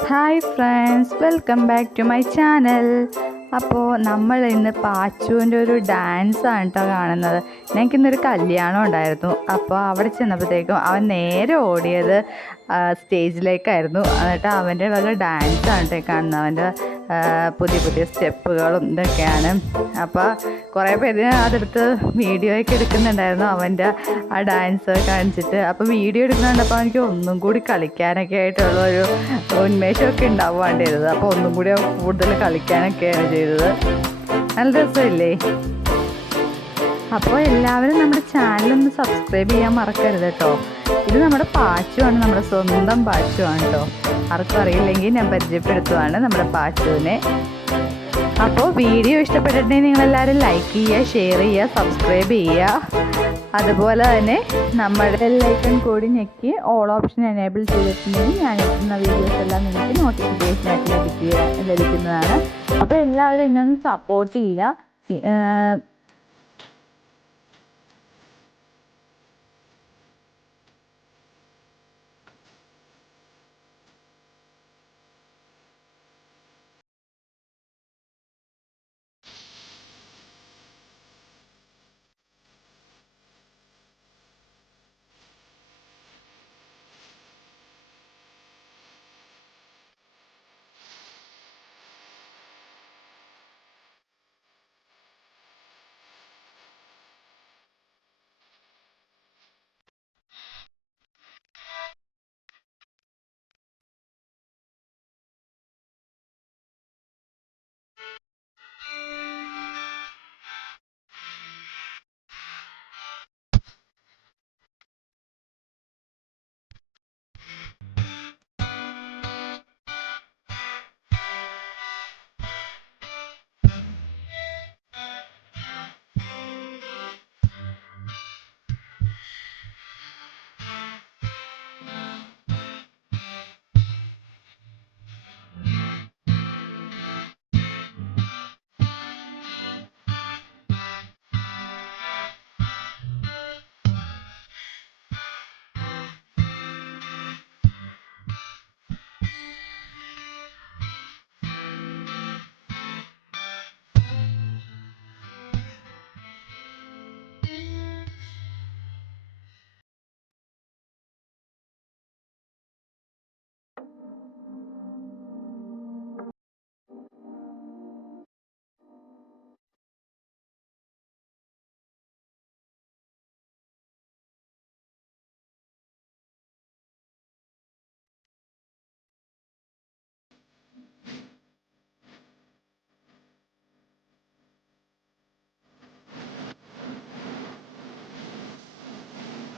Hi friends, welcome back to my channel. അപ്പോൾ നമ്മൾ ഇന്ന് പാച്ചുവിൻ്റെ ഒരു ഡാൻസാണ് കേട്ടോ കാണുന്നത്. ഞങ്ങൾക്കിന്നൊരു കല്യാണം ഉണ്ടായിരുന്നു. അപ്പോൾ അവിടെ ചെന്നപ്പോഴത്തേക്കും അവൻ നേരെ ഓടിയത് സ്റ്റേജിലേക്കായിരുന്നു. എന്നിട്ട് അവൻ്റെ വക ഡാൻസാണ് കേട്ടോ കാണുന്നത്. അവൻ്റെ പുതിയ പുതിയ സ്റ്റെപ്പുകളും ഇതൊക്കെയാണ്. അപ്പോൾ കുറേ പേര് അതെടുത്ത് വീഡിയോ ഒക്കെ എടുക്കുന്നുണ്ടായിരുന്നു അവൻ്റെ ആ ഡാൻസ് കാണിച്ചിട്ട്. അപ്പോൾ വീഡിയോ എടുക്കുന്നുണ്ടപ്പോൾ എനിക്ക് ഒന്നും കൂടി കളിക്കാനൊക്കെ ആയിട്ടുള്ള ഒരു ഉന്മേഷമൊക്കെ ഉണ്ടാവാണ്ടിരുന്നത്. അപ്പോൾ ഒന്നും കൂടി കൂടുതൽ കളിക്കാനൊക്കെയാണ് ചെയ്തത്. നല്ല രസമില്ലേ? അപ്പോൾ എല്ലാവരും നമ്മുടെ ചാനലൊന്ന് സബ്സ്ക്രൈബ് ചെയ്യാൻ മറക്കരുത് കേട്ടോ. ഇത് നമ്മുടെ പാച്ചുവാണ്, നമ്മുടെ സ്വന്തം പാച്ചുവാണ് കേട്ടോ. ആർക്കും അറിയില്ലെങ്കിൽ ഞാൻ പരിചയപ്പെടുത്തുവാണ് നമ്മുടെ പാച്ചുവിനെ. അപ്പോൾ വീഡിയോ ഇഷ്ടപ്പെട്ടിട്ടുണ്ടെങ്കിൽ നിങ്ങളെല്ലാവരും ലൈക്ക് ചെയ്യുക, ഷെയർ ചെയ്യുക, സബ്സ്ക്രൈബ് ചെയ്യുക. അതുപോലെ തന്നെ നമ്മുടെ ബെൽ ഐക്കൺ കൂടി ഞെക്കി ഓൾ ഓപ്ഷൻ എനേബിൾ ചെയ്തിട്ടുണ്ടെങ്കിൽ ഞാൻ ഇടുന്ന വീഡിയോസ് എല്ലാം നിങ്ങൾക്ക് നോട്ടിഫിക്കേഷനായിട്ട് ലഭിക്കുന്നതാണ്. അപ്പോൾ എല്ലാവരും ഇന്നൊന്ന് സപ്പോർട്ട് ചെയ്യുക.